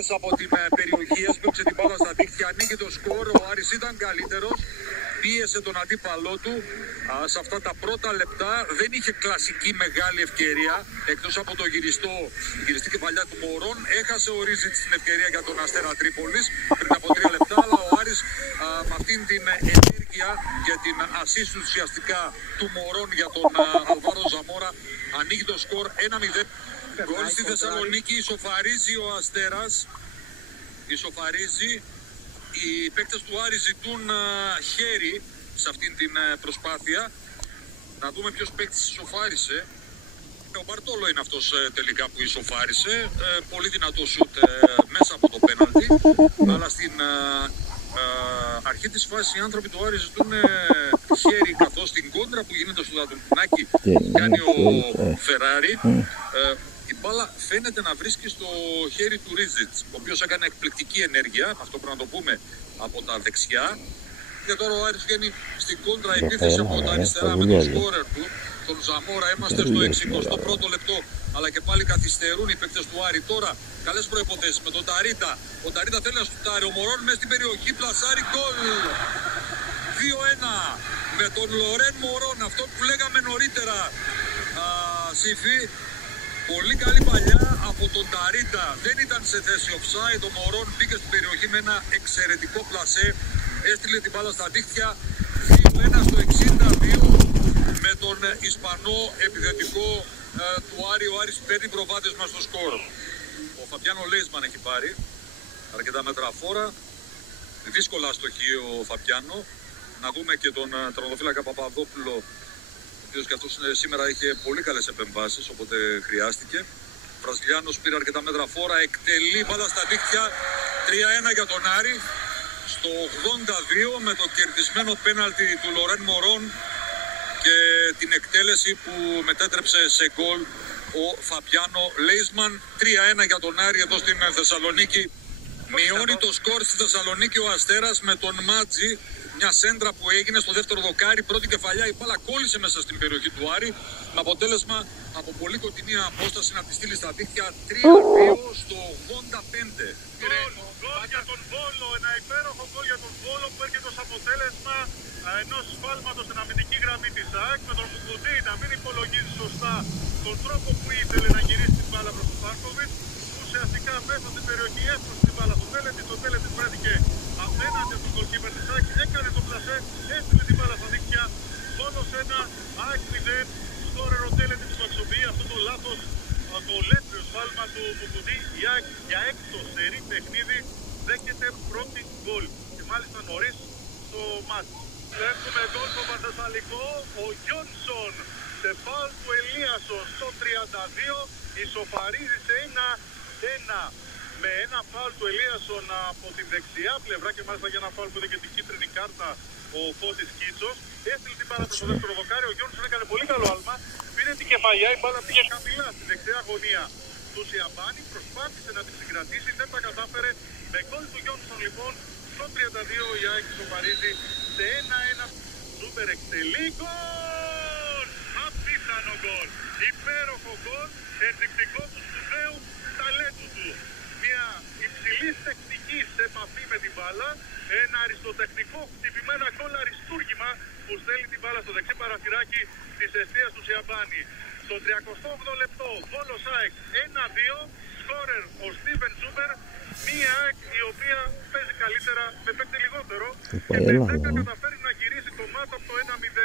μέσα από την περιοχή, έσπρωξε την μπάλα στα δίχτυα, ανοίγει το σκορ. Ο Άρης ήταν καλύτερος, πίεσε τον αντίπαλό του. Σε αυτά τα πρώτα λεπτά δεν είχε κλασική μεγάλη ευκαιρία, εκτός από το γυριστή κεφαλιά του Μωρών. Έχασε ο Ρίζιτς την ευκαιρία για τον Αστέρα Τρίπολης πριν από 3 λεπτά, αλλά ο Άρης με αυτήν την ενέργεια και την ασίστ ουσιαστικά του Μωρών για τον Αλβάρο Ζαμόρα ανοίγει το σκορ 1-0. Γκολ στη Θεσσαλονίκη, ισοφαρίζει ο Αστέρας, ισοφαρίζει. Οι παίκτες του Άρη ζητούν χέρι σε αυτήν την προσπάθεια. Να δούμε ποιος παίκτης ισοφάρισε. Ο Μπαρτόλο είναι αυτός τελικά που ισοφάρισε. Πολύ δυνατό σουτ μέσα από το πέναλτι. Αλλά στην αρχή της φάσης οι άνθρωποι του Άρη ζητούν χέρι, καθώς στην κόντρα που γίνεται στο Δατουνάκη κάνει ο Φεράρι. Η μπάλα φαίνεται να βρίσκει στο χέρι του Ρίζιτς, ο οποίος έκανε εκπληκτική ενέργεια, αυτό πρέπει να το πούμε, από τα δεξιά. Και τώρα ο Άρης βγαίνει στην κόντρα επίθεση από τα αριστερά με τον σκόρερ του, τον Ζαμόρα. Είμαστε στο 61ο λεπτό, αλλά και πάλι καθυστερούν οι παίκτες του Άρη. Τώρα καλές προϋποθέσεις με τον Ταρίτα. Ο Ταρίτα θέλει να σουτάρει, ο Μωρών μέσα στην περιοχή, πλασάρει, γκολ! 2-1 με τον Λορέν Μωρών, αυτό που λέγαμε νωρίτερα, Σύφη. Πολύ καλή παλιά από τον Ταρίτα. Δεν ήταν σε θέση offside. Ο Μωρών μπήκε στην περιοχή με ένα εξαιρετικό πλασέ. Έστειλε την μπάλα στα δίχτυα. 2-1 στο 62 με τον Ισπανό επιθετικό του Άρη. Ο Άρης παίρνει προβάδισμα στο σκορ. Ο Φαπιάνο Λέισμαν έχει πάρει αρκετά μέτρα φόρα. Δύσκολα αστοχεί ο Φαπιάνο. Να δούμε και τον τερματοφύλακα Παπαδόπουλο, και αυτός σήμερα είχε πολύ καλές επεμβάσεις, οπότε χρειάστηκε. Ο Βραζιλιάνος πήρε αρκετά μέτρα φόρα, εκτελεί μπάλα στα δίχτυα. 3-1 για τον Άρη. Στο 82 με το κερδισμένο πέναλτι του Λορέν Μωρών και την εκτέλεση που μετέτρεψε σε γκολ ο Φαπιάνο Λέισμαν. 3-1 για τον Άρη εδώ στην Θεσσαλονίκη. Μειώνει το σκορ στη Θεσσαλονίκη ο Αστέρας με τον Μάτζη. Μια σέντρα που έγινε στο δεύτερο δοκάρι, πρώτη κεφαλιά, η μπάλα κόλλησε μέσα στην περιοχή του Άρη. Με αποτέλεσμα από πολύ κοντινή απόσταση να τη στείλει στα δίχτυα. 3-2 στο 85. Γκολ για τον Βόλο, ένα υπέροχο γκολ για τον Βόλο που έρχεται ως αποτέλεσμα ενός σφάλματος στην αμυντική γραμμή της ΑΕΚ. Με τον Μουκουντή να μην υπολογίζει σωστά τον τρόπο που ήθελε να γυρίσει την μπάλα προς τον Πάρκοβιτς. Ουσιαστικά μέσα στην περιοχή έφτασε την μπάλα στο Τέλετης. Το Τέλετης βρέθηκε απέναντι από τον γκολκίπερ της ΑΕΚ, έκανε το πλασέ, έστειλε την μπάλα στα δίχτυα. Βόλος 1, ΑΕΚ 0. Σκόρερ ο Τέλετης που αξιοποιεί αυτό το λάθος, το ολέθριο σφάλμα του Μουκουντή. Η ΑΕΚ για έκτο σερί παιχνίδι δέχεται πρώτη γκολ και μάλιστα νωρίς στο μάτς. Έχουμε γκολ στο Παντασσαλικό. Ο Γιόνσον σε φάουλ του Ελίασον στο 32 ισοφαρίζει σε 1-1 με ένα φάουλ του Ελίασον από την δεξιά πλευρά και μάλιστα για ένα φάουλ που είδε και την κίτρινη κάρτα ο Φώτης Κίτσος. Έστειλε την μπάλα στο δεύτερο δοκάρι. Ο Γιόνσον έκανε πολύ καλό άλμα. Πήρε την κεφαλιά, η μπάλα πήγε χαμηλά στη δεξιά γωνία του Σιαμπάνη. Προσπάθησε να την συγκρατήσει, δεν τα κατάφερε. Με γκολ του Γιόνσον λοιπόν στο 32 η ΑΕΚ ισοφαρίζει σε 1-1. Σούπερ εκτελεί γκολ! Απίθανο γκολ! Υπέροχο γκολ, ενδεικτικό του σπουδαίου ταλέντου του. Μια υψηλής τεχνικής επαφή με την μπάλα, ένα αριστοτεχνικό χτυπημένο γκολ αριστούργημα που στέλνει την μπάλα στο δεξί παραθυράκι της εστίας του Σιαμπάνη. Στο 38ο λεπτό, Βόλος ΑΕΚ 1-2, σκόρερ ο Στίβεν Σούπερ, μία ΑΕΚ η οποία παίζει καλύτερα με παίκτη λιγότερο και δεν καταφέρει να γυρίσει το μάτς από το 1-0.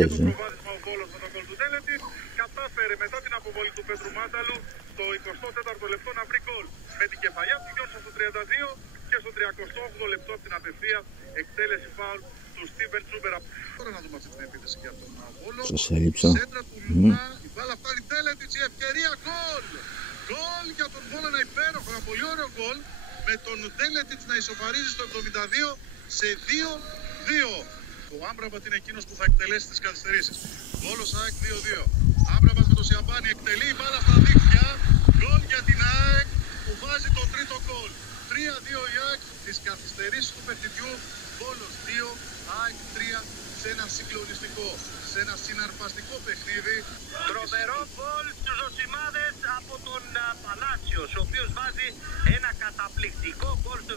Για το προβάδισμα ο Βόλος με τον γκολ του Τέλετη, κατάφερε μετά την αποβολή του Πέτρου Μάνταλου στο 24ο λεπτό να βρει γκολ με την κεφαλιά του Γιόνσον στο 32 και στο 38ο λεπτό από την απευθεία εκτέλεση φάουλ του Στίβεν Σούπερ. Τώρα να δούμε αυτή την επίθεση για τον Βόλο. Σέντρα του Λούνα, η μπάλα φτάνει Τέλετης, η ευκαιρία γκολ! Γκολ για τον Βόλο, ένα υπέροχο, ένα πολύ ωραίο γκολ με τον Τέλετης να ισοφαρίζει στο 72 σε 2-2. Ο Άμπραμπατ είναι εκείνος που θα εκτελέσει τις καθυστερήσεις. Βόλος ΑΕΚ 2-2. Άμπραμπατ με το Σιαμπάνι εκτελεί η μπάλα στα δίχτυα. Γκολ για την ΑΕΚ που βάζει το τρίτο γκολ. 3-2 η ΑΕΚ στις καθυστερήσεις του παιχνιδιού. Βόλος 2, ΑΕΚ 3 σε ένα συγκλονιστικό, σε ένα συναρπαστικό παιχνίδι. Τρομερό γκολ στους Ζωσιμάδες από τον Παλάσιος, ο οποίος βάζει ένα καταπληκτικό Καταπληκτικό γκολ στο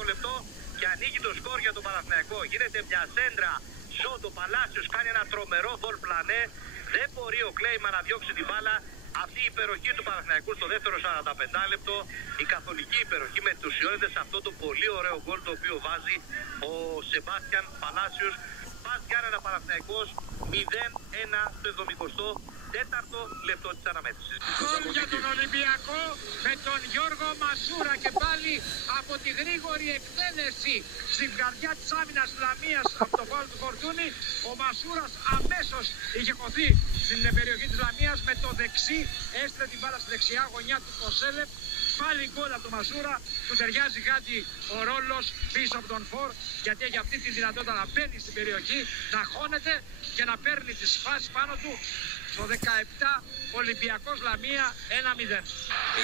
74ο λεπτό και ανοίγει το σκορ για τον Παναθηναϊκό. Γίνεται μια σέντρα, Σόντο Παλάσιος κάνει ένα τρομερό βολ πλανέ. Δεν μπορεί ο Κλέιμαν να διώξει την μπάλα. Αυτή η υπεροχή του Παναθηναϊκού στο δεύτερο 45 λεπτό, η καθολική υπεροχή μετουσιώνεται σε αυτό το πολύ ωραίο γκολ το οποίο βάζει ο Σεμπάστιαν Παλάσιος. Πας Γιάννενα Παναθηναϊκός 0-1 στο 74ο λεπτό της αναμέτρησης. Γκολ για τον Ολυμπιακό με τον Γιώργο Μασούρα και πάλι από τη γρήγορη εκτέλεση στην καρδιά της άμυνας Λαμίας από το φάουλ του Φορτούνη. Ο Μασούρας αμέσως είχε χωθεί στην περιοχή της Λαμίας με το δεξί, έστειλε την μπάλα στη δεξιά γωνιά του Κοσέλεφ. Πάλι γκολ από τον Μασούρα, του ταιριάζει κάτι ο ρόλος πίσω από τον Φορ, γιατί έχει αυτή τη δυνατότητα να μπαίνει στην περιοχή, να χώνεται και να παίρνει τις φάσεις πάνω του. Στο 17 Ολυμπιακός Λαμία 1-0.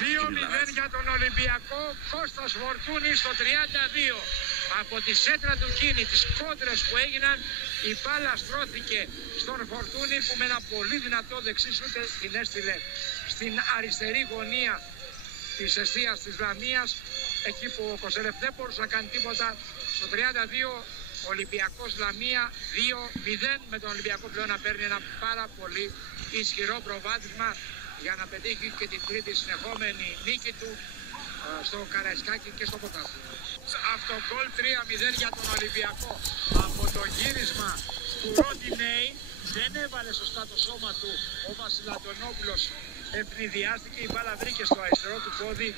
2-0 για τον Ολυμπιακό. Κώστας Φορτούνης στο 32. Από τη σέντρα του Κίνη, τις κόντρες που έγιναν, η μπάλα στρώθηκε στον Φορτούνη που με ένα πολύ δυνατό δεξί σούτε την έστειλε στην αριστερή γωνία της εστίας της Λαμίας, εκεί που ο Κοσέλεφ δεν μπορούσε να κάνει τίποτα. Στο 32 Ολυμπιακός Λαμία 2-0, με τον Ολυμπιακό πλέον να παίρνει ένα πάρα πολύ ισχυρό προβάδισμα για να πετύχει και την τρίτη συνεχόμενη νίκη του στο Καραϊσκάκι και στο πρωτάθλημα. Αυτογκολ 3-0 για τον Ολυμπιακό. Από το γύρισμα του Ροντινέη δεν έβαλε σωστά το σώμα του ο Βασιλατονόπουλος, ευνηδιάστηκε, η μπάλα βρήκε στο αριστερό του πόδι.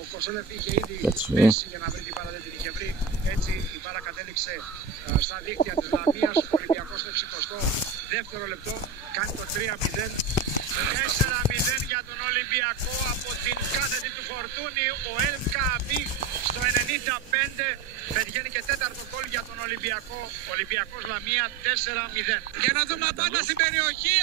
Ο Κοσέλεφ είχε ήδη πέσει για να βρει την μπάλα, δεν την είχε βρει. Έτσι η μπάλα κατέληξε στα δίκτυα της Λαμίας. Ο Ολυμπιακός στο 62ο λεπτό κάνει το 3-0. 4-0 για τον Ολυμπιακό από την κάθετη του Φορτούνη. Ο Ελ Καμπή στο 95 πετυχαίνει και τέταρτο γκολ για τον Ολυμπιακό. Ολυμπιακός Λαμία 4-0. Για να δούμε απάντα στην περιοχή